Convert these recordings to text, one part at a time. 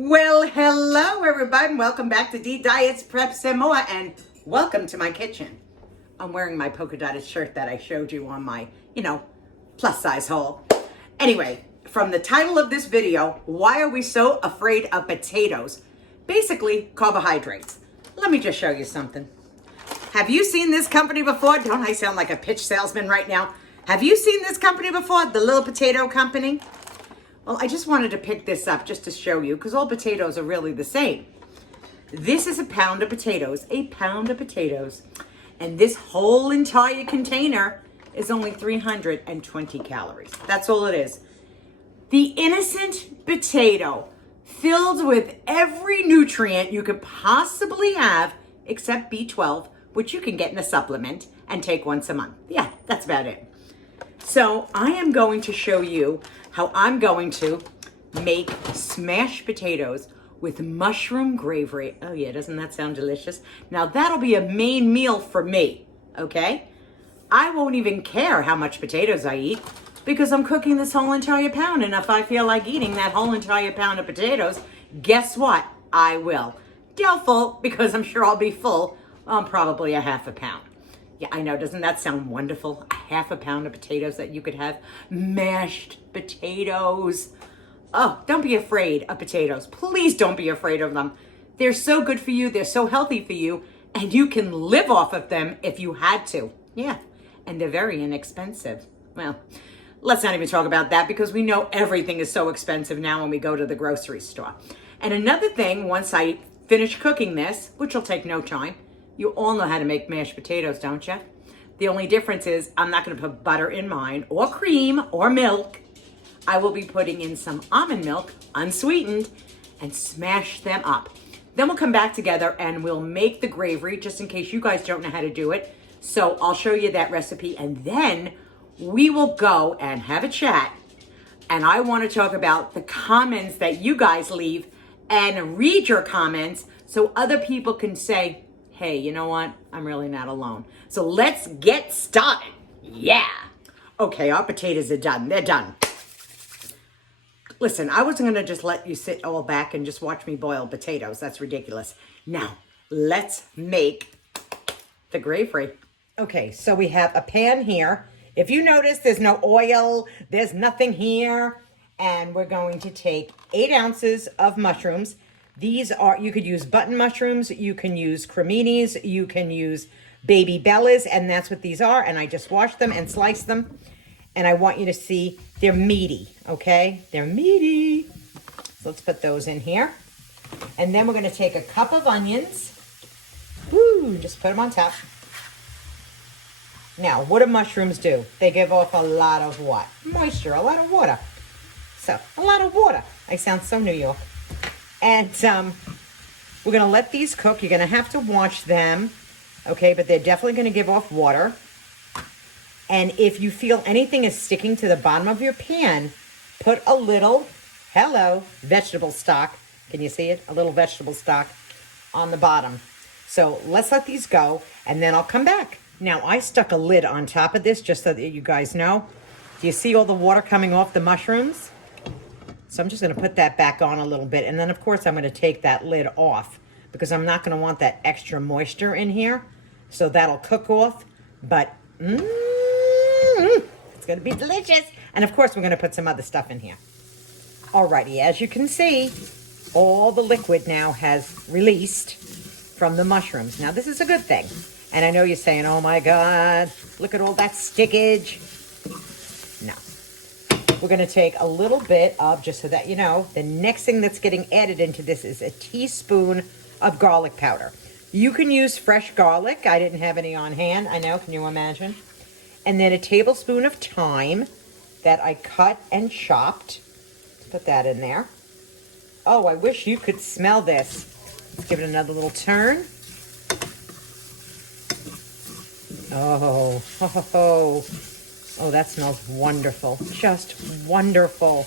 Well, hello everybody, and welcome back to Diets, Preps, and More, and welcome to my kitchen. I'm wearing my polka dotted shirt that I showed you on my, plus size haul. Anyway, from the title of this video, why are we so afraid of potatoes? Basically, carbohydrates. Let me just show you something. Have you seen this company before? Don't I sound like a pitch salesman right now? Have you seen this company before? The Little Potato Company? Well, I just wanted to pick this up just to show you because all potatoes are really the same. This is a pound of potatoes, And this whole entire container is only 320 calories. That's all it is. The innocent potato filled with every nutrient you could possibly have except B12, which you can get in a supplement and take once a month. Yeah, that's about it. So I am going to show you how I'm going to make smashed potatoes with mushroom gravy. Oh yeah, doesn't that sound delicious? Now that'll be a main meal for me, okay? I won't even care how much potatoes I eat because I'm cooking this whole entire pound, and if I feel like eating that whole entire pound of potatoes, guess what? I will. Doubtful, because I'm sure I'll be full on probably a half a pound. Yeah, I know. Doesn't that sound wonderful? A half a pound of potatoes that you could have. Mashed potatoes. Oh, don't be afraid of potatoes. Please don't be afraid of them. They're so good for you. They're so healthy for you. And you can live off of them if you had to. Yeah, and they're very inexpensive. Well, let's not even talk about that because we know everything is so expensive now when we go to the grocery store. And another thing, once I finish cooking this, which will take no time, you all know how to make mashed potatoes, don't you? The only difference is I'm not going to put butter in mine or cream or milk. I will be putting in some almond milk, unsweetened, and smash them up. Then we'll come back together and we'll make the gravy just in case you guys don't know how to do it. So I'll show you that recipe and then we will go and have a chat. And I want to talk about the comments that you guys leave and read your comments so other people can say, hey, you know what? I'm really not alone. So let's get started. Yeah. Okay, our potatoes are done. They're done. Listen, I wasn't going to just let you sit all back and just watch me boil potatoes. That's ridiculous. Now, let's make the gravy. Okay, so we have a pan here. If you notice, there's no oil. There's nothing here. And we're going to take 8 ounces of mushrooms. These are, you could use button mushrooms, you can use creminis, you can use baby bellas, and that's what these are. And I just washed them and sliced them. And I want you to see they're meaty, okay? They're meaty. So let's put those in here. And then we're gonna take a cup of onions. Woo, just put them on top. Now, what do mushrooms do? They give off a lot of what? Moisture, a lot of water. So, a lot of water. I sound so New York. And we're going to let these cook. You're going to have to wash them, okay? But they're definitely going to give off water. And if you feel anything is sticking to the bottom of your pan, put a little, vegetable stock. Can you see it? A little vegetable stock on the bottom. So let's let these go, and then I'll come back. Now, I stuck a lid on top of this just so that you guys know. Do you see all the water coming off the mushrooms? So I'm just going to put that back on a little bit. And then, of course, I'm going to take that lid off because I'm not going to want that extra moisture in here. So that'll cook off. But it's going to be delicious. And, of course, we're going to put some other stuff in here. Alrighty, as you can see, all the liquid now has released from the mushrooms. Now, this is a good thing. And I know you're saying, oh, my God, look at all that stickage. No. We're going to take a little bit of, just so that you know, the next thing that's getting added into this is a teaspoon of garlic powder. You can use fresh garlic. I didn't have any on hand. I know. Can you imagine? And then a tablespoon of thyme that I cut and chopped. Let's put that in there. Oh, I wish you could smell this. Let's give it another little turn. Oh, ho, ho, ho. Oh, that smells wonderful. Just wonderful.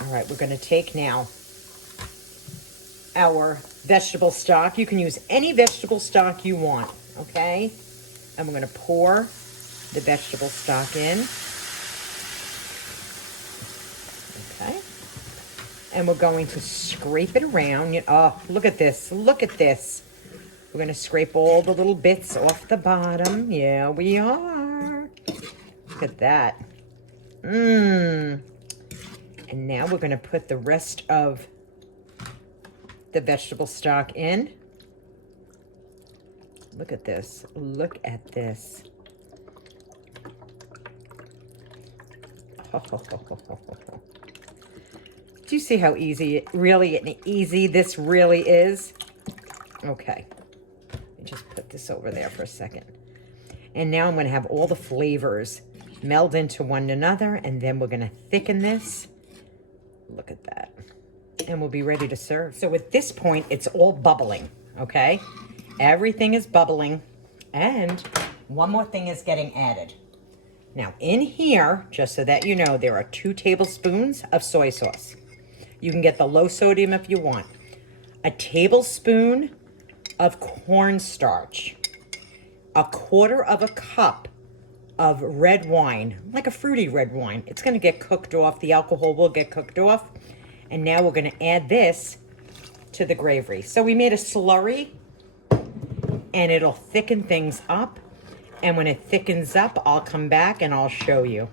All right, we're going to take now our vegetable stock. You can use any vegetable stock you want, okay? And we're going to pour the vegetable stock in. Okay. And we're going to scrape it around. Oh, look at this. Look at this. We're going to scrape all the little bits off the bottom. Yeah, we are. Look at that. And now we're going to put the rest of the vegetable stock in. Look at this. Look at this. Do you see how easy this really is? Okay. Let me just put this over there for a second. And now I'm going to have all the flavors meld into one another, and then we're going to thicken this. Look at that. And we'll be ready to serve. So at this point, it's all bubbling, okay? Everything is bubbling, and one more thing is getting added. Now in here, just so that you know, there are 2 tablespoons of soy sauce. You can get the low sodium if you want. A tablespoon of cornstarch. 1/4 cup of red wine, like a fruity red wine. It's going to get cooked off. The alcohol will get cooked off. And now we're going to add this to the gravy. So we made a slurry, and it'll thicken things up. And when it thickens up, I'll come back and I'll show you.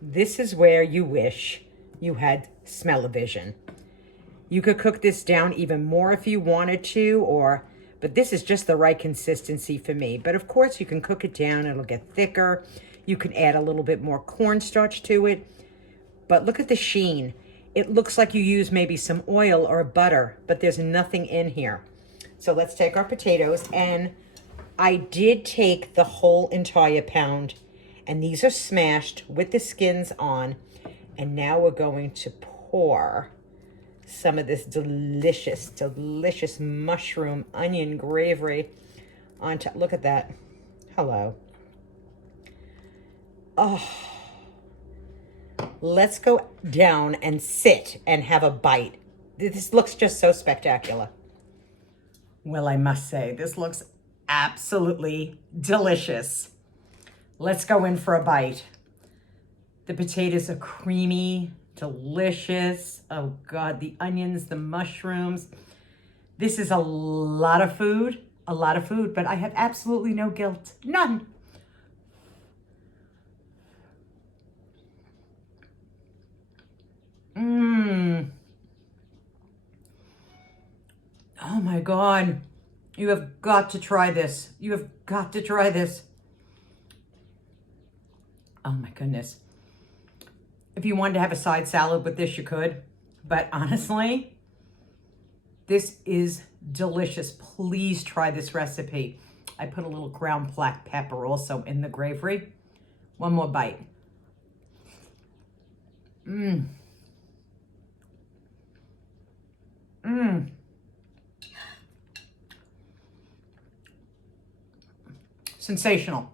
This is where you wish you had smell-o-vision. You could cook this down even more if you wanted to, but this is just the right consistency for me. But of course you can cook it down, it'll get thicker. You can add a little bit more cornstarch to it. But look at the sheen. It looks like you use maybe some oil or butter, but there's nothing in here. So let's take our potatoes, and I did take the whole entire pound, and these are smashed with the skins on. And now we're going to pour some of this delicious, delicious mushroom onion gravy on top. Look at that. Hello. Oh, let's go down and sit and have a bite. This looks just so spectacular. Well, I must say, this looks absolutely delicious. Let's go in for a bite. The potatoes are creamy, delicious. Oh God, the onions, the mushrooms. This is a lot of food, but I have absolutely no guilt, none. Oh my God. You have got to try this. You have got to try this. Oh my goodness. If you wanted to have a side salad with this, you could. But honestly, this is delicious. Please try this recipe. I put a little ground black pepper also in the gravy. One more bite. Sensational.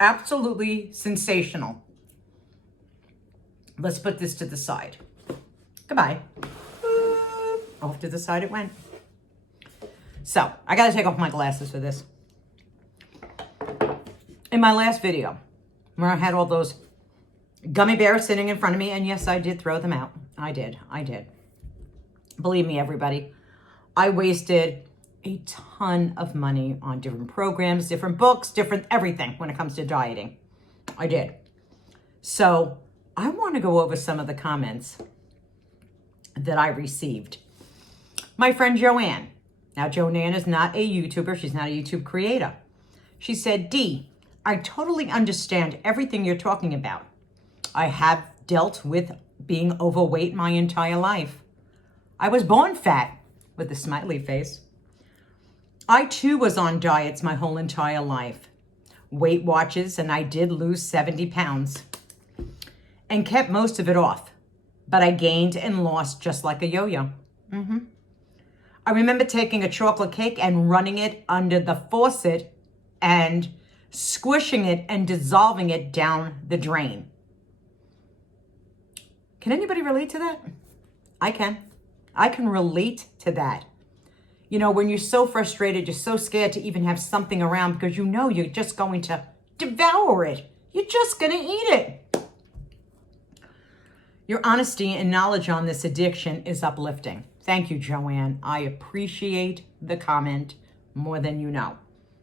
Absolutely sensational. Let's put this to the side. Goodbye. Off to the side it went. So, I gotta take off my glasses for this. In my last video, where I had all those gummy bears sitting in front of me, and yes, I did throw them out. I did. Believe me, everybody, I wasted a ton of money on different programs, different books, different everything when it comes to dieting. I did. So I want to go over some of the comments that I received. My friend Joanne. Now, Joanne is not a YouTuber. She's not a YouTube creator. She said, Dee, I totally understand everything you're talking about. I have dealt with being overweight my entire life. I was born fat, with a smiley face. I too was on diets my whole entire life. Weight Watchers, and I did lose 70 pounds and kept most of it off, but I gained and lost just like a yo-yo. I remember taking a chocolate cake and running it under the faucet and squishing it and dissolving it down the drain. Can anybody relate to that? I can. I can relate to that. You know, when you're so frustrated, you're so scared to even have something around because you know you're just going to devour it. You're just going to eat it. Your honesty and knowledge on this addiction is uplifting. Thank you, Joanne. I appreciate the comment more than you know.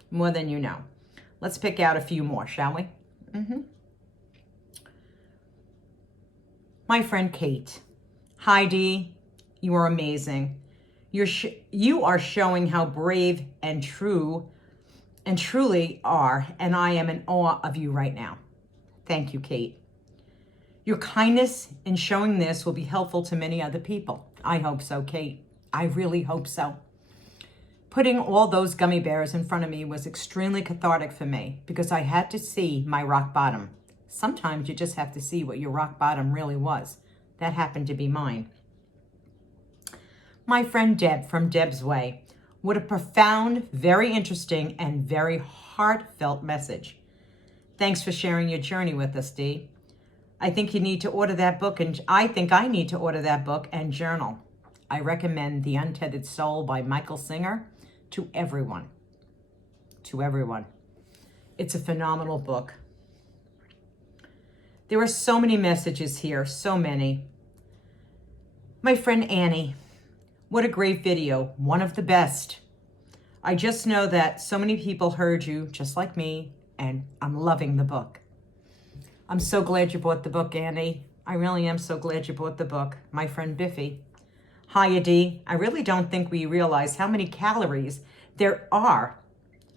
More than you know. Let's pick out a few more, shall we? My friend Kate. Hi, Dee. You are amazing. You are showing how brave and true and truly are, and I am in awe of you right now. Thank you, Kate. Your kindness in showing this will be helpful to many other people. I hope so, Kate. I really hope so. Putting all those gummy bears in front of me was extremely cathartic for me because I had to see my rock bottom. Sometimes you just have to see what your rock bottom really was. That happened to be mine. My friend Deb from Deb's Way. What a profound, very interesting, and very heartfelt message. Thanks for sharing your journey with us, Dee. I think you need to order that book, and I think I need to order that book and journal. I recommend The Untethered Soul by Michael Singer to everyone. To everyone. It's a phenomenal book. There are so many messages here, so many. My friend Annie, what a great video, one of the best. I just know that so many people heard you, just like me, and I'm loving the book. I'm so glad you bought the book, Annie. I really am so glad you bought the book. My friend Biffy. Hiya, Dee. I really don't think we realize how many calories there are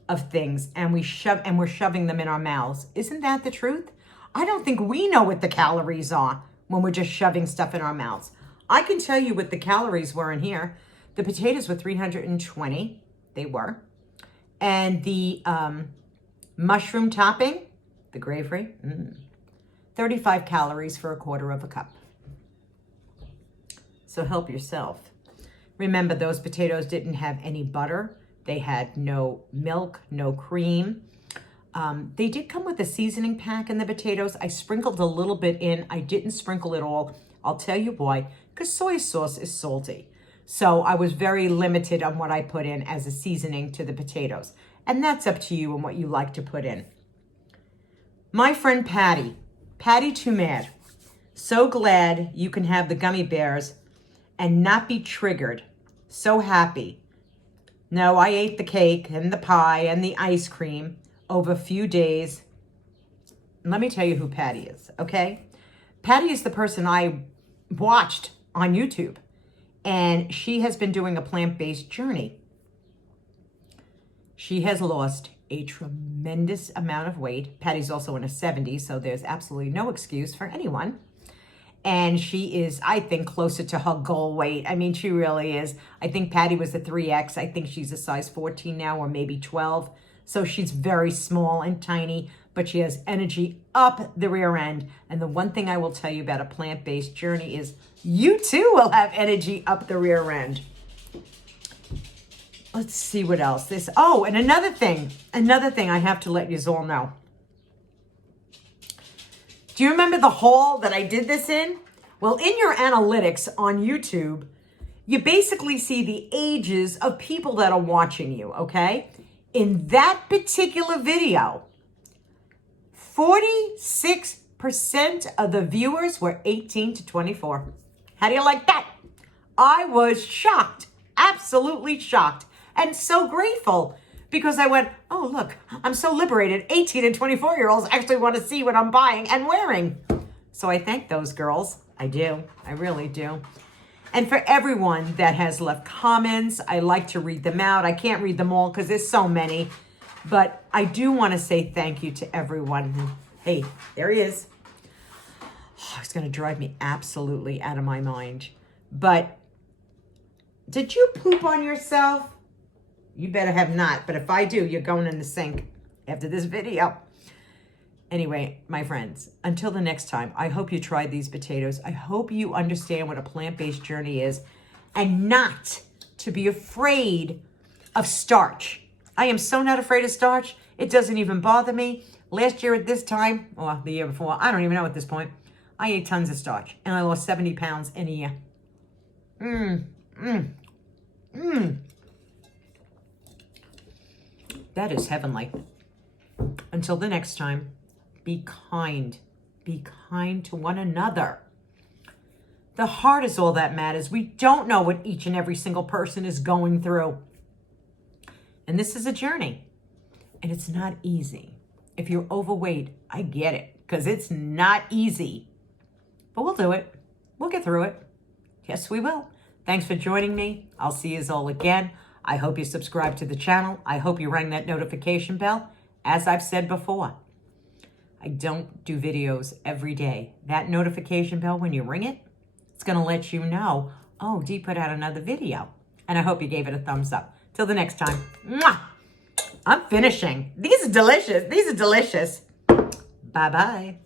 of things, and we're shoving them in our mouths. Isn't that the truth? I don't think we know what the calories are when we're just shoving stuff in our mouths. I can tell you what the calories were in here. The potatoes were 320. They were. And the mushroom topping, the gravy, 35 calories for a quarter of a cup. So help yourself. Remember, those potatoes didn't have any butter. They had no milk, no cream. They did come with a seasoning pack in the potatoes. I sprinkled a little bit in. I didn't sprinkle it all. I'll tell you why, because soy sauce is salty. So I was very limited on what I put in as a seasoning to the potatoes. And that's up to you and what you like to put in. My friend Patty Too Mad. So glad you can have the gummy bears and not be triggered. So happy. No, I ate the cake and the pie and the ice cream over a few days. Let me tell you who Patty is, okay? Patty is the person I watched on YouTube, and she has been doing a plant-based journey. She has lost a tremendous amount of weight. Patty's also in her 70s, so there's absolutely no excuse for anyone. And she is, I think, closer to her goal weight. I mean, she really is. I think Patty was a 3X. I think she's a size 14 now, or maybe 12. So she's very small and tiny, but she has energy up the rear end. And the one thing I will tell you about a plant-based journey is you too will have energy up the rear end. Let's see what else. And another thing I have to let you all know. Do you remember the haul that I did this in? Well, in your analytics on YouTube, you basically see the ages of people that are watching you, okay? In that particular video, 46% of the viewers were 18 to 24. How do you like that? I was shocked, absolutely shocked, and so grateful because I went, oh, look, I'm so liberated. 18 and 24-year-olds actually want to see what I'm buying and wearing. So I thank those girls. I do. I really do. And for everyone that has left comments, I like to read them out. I can't read them all because there's so many. But I do want to say thank you to everyone. Hey, there he is. Oh, it's going to drive me absolutely out of my mind. But did you poop on yourself? You better have not. But if I do, you're going in the sink after this video. Anyway, my friends, until the next time, I hope you tried these potatoes. I hope you understand what a plant-based journey is and not to be afraid of starch. I am so not afraid of starch. It doesn't even bother me. Last year at this time, or the year before, I don't even know at this point, I ate tons of starch and I lost 70 pounds in a year. That is heavenly. Until the next time, be kind. Be kind to one another. The heart is all that matters. We don't know what each and every single person is going through. And this is a journey. And it's not easy. If you're overweight, I get it, because it's not easy. But we'll do it. We'll get through it. Yes, we will. Thanks for joining me. I'll see you all again. I hope you subscribe to the channel. I hope you rang that notification bell. As I've said before, I don't do videos every day. That notification bell, when you ring it, it's going to let you know, oh, Dee put out another video. And I hope you gave it a thumbs up. Till the next time. Mwah! I'm finishing. These are delicious. These are delicious. Bye-bye.